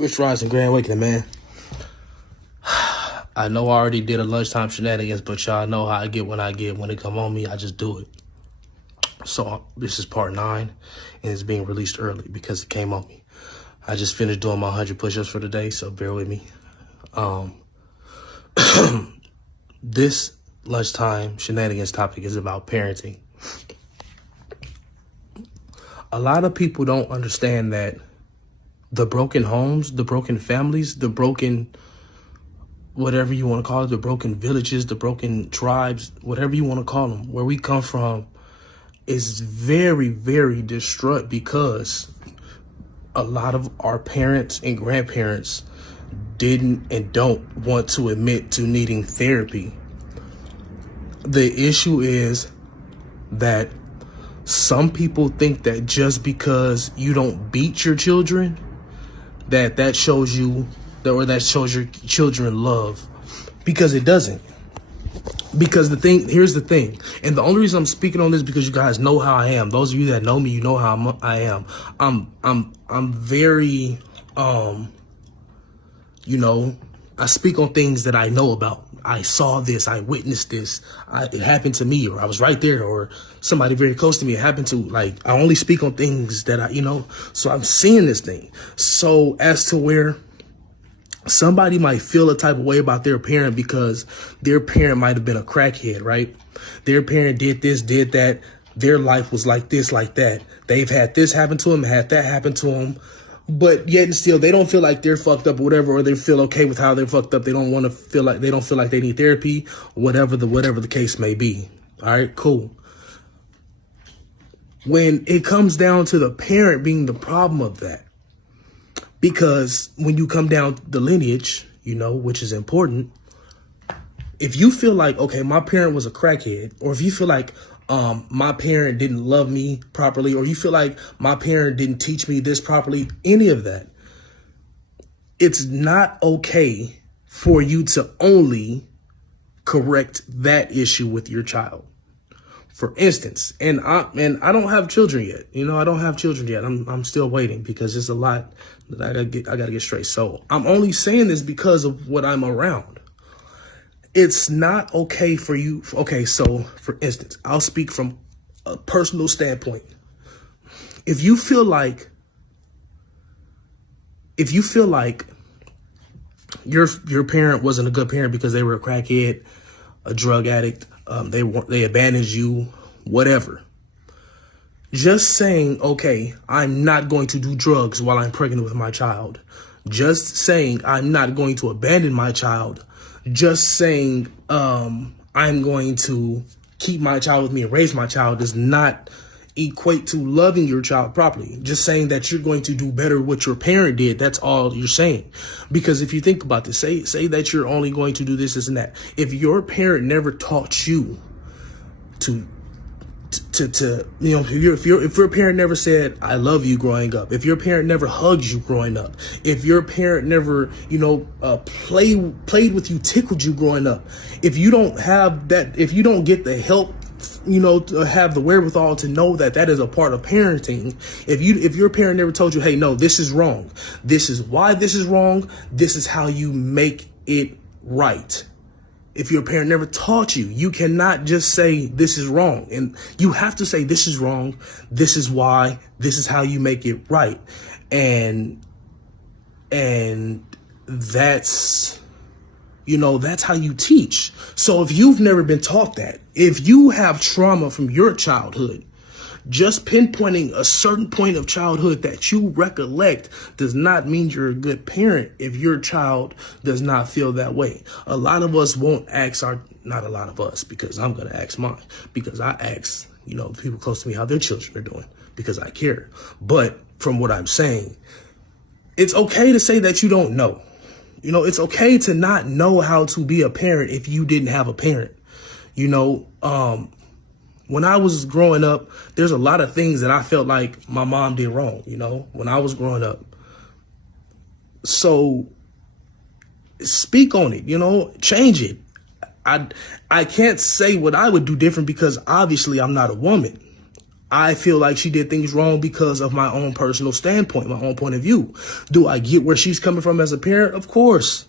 Rich Rise and Grand Awakening, man. I know I already did a lunchtime shenanigans, but y'all know how I get when it come on me, I just do it. So this is part 9, and it's being released early because it came on me. I just finished doing my 100 push-ups for the day, so bear with me. This lunchtime shenanigans topic is about parenting. A lot of people don't understand that the broken homes, the broken families, the broken whatever you want to call it, the broken villages, the broken tribes, whatever you want to call them, where we come from is very, very distraught because a lot of our parents and grandparents didn't and don't want to admit to needing therapy. The issue is that some people think that just because you don't beat your children, that shows you or that shows your children love, because it doesn't. Because here's the thing, and the only reason I'm speaking on this because you guys know how I am. Those of you that know me, you know how I am. I'm very I speak on things that I know about. I saw this, I witnessed this, it happened to me, or I was right there, or somebody very close to me, it happened to. Like, I only speak on things that so I'm seeing this thing. So as to where somebody might feel a type of way about their parent because their parent might have been a crackhead, right? Their parent did this, did that. Their life was like this, like that. They've had this happen to them, had that happen to them. But yet and still, they don't feel like they're fucked up or whatever, or they feel okay with how they're fucked up. They don't want to feel like they need therapy, whatever the case may be. All right, cool. When it comes down to the parent being the problem of that, because when you come down the lineage, which is important, if you feel like, okay, my parent was a crackhead, or if you feel like my parent didn't love me properly, or you feel like my parent didn't teach me this properly, any of that, it's not okay for you to only correct that issue with your child. For instance, and I don't have children yet. I don't have children yet. I'm still waiting because there's a lot that I gotta get straight. So I'm only saying this because of what I'm around. It's not okay for you. Okay, so for instance, I'll speak from a personal standpoint. If you feel like your parent wasn't a good parent because they were a crackhead, a drug addict, they abandoned you, whatever. Just saying, okay, I'm not going to do drugs while I'm pregnant with my child. Just saying I'm not going to abandon my child. Just saying I'm going to keep my child with me and raise my child does not equate to loving your child properly. Just saying that you're going to do better what your parent did, that's all you're saying. Because if you think about this, say that you're only going to do this and that. If your parent never taught you if your parent never said I love you growing up, if your parent never hugged you growing up, if your parent never played with you, tickled you growing up, if you don't have that, if you don't get the help to have the wherewithal to know that is a part of parenting, if your parent never told you, hey, no, this is wrong, this is why this is wrong, this is how you make it right. If your parent never taught you, you cannot just say this is wrong. And you have to say this is wrong, this is why, this is how you make it right. And that's, that's how you teach. So if you've never been taught that, if you have trauma from your childhood, just pinpointing a certain point of childhood that you recollect does not mean you're a good parent if your child does not feel that way. A lot of us won't ask not a lot of us, because I'm going to ask mine, because I ask, people close to me how their children are doing, because I care. But from what I'm saying, it's okay to say that you don't know. It's okay to not know how to be a parent if you didn't have a parent. When I was growing up, there's a lot of things that I felt like my mom did wrong, when I was growing up. So speak on it, change it. I can't say what I would do different because obviously I'm not a woman. I feel like she did things wrong because of my own personal standpoint, my own point of view. Do I get where she's coming from as a parent? Of course.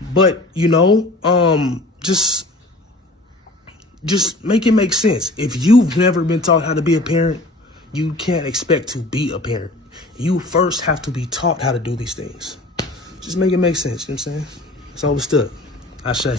But, you know, just make it make sense. If you've never been taught how to be a parent, you can't expect to be a parent. You first have to be taught how to do these things. Just make it make sense, you know what I'm saying? It's understood. I say.